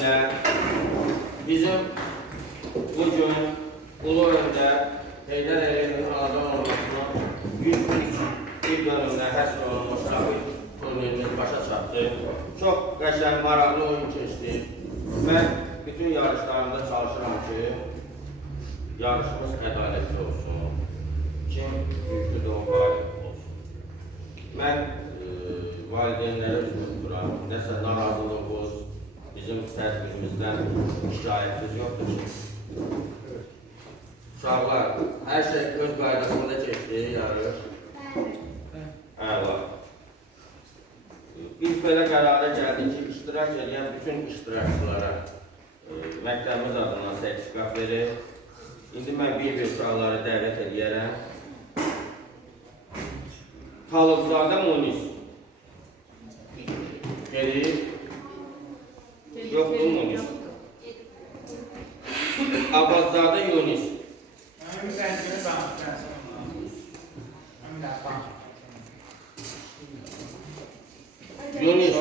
valideynlər, bizim bugün Ulu Öndər Heydər Əliyevin anadan olmasının 112 il dönümünə həsr olunmuş şahid turnirimiz başa çatdı. Çox qəşəng, maraqlı oyun keçdi. Mən bütün yarışlarımda çalışıram ki, yarışımız ədalətli olsun. Kim güclüdür, o qalib olsun. Mən valideynlərə üzr tuturam. Nəsə narazılığımız, bizim tədbirimizdən şikayətimiz yoxdur ki. Uşaqlar, hər şey öz qaydasında keçdi, yarış. Əla. Biz belə qərara gəldik ki, iştirak edən bütün iştirakçılara məktəbimiz adına sertifikat verir. İndi mən bir uşaqları dəvət edərəm. Talıqzadə Munis. Gelir. Yoxdur Munis. Abbaszadə Yunis. Yunis.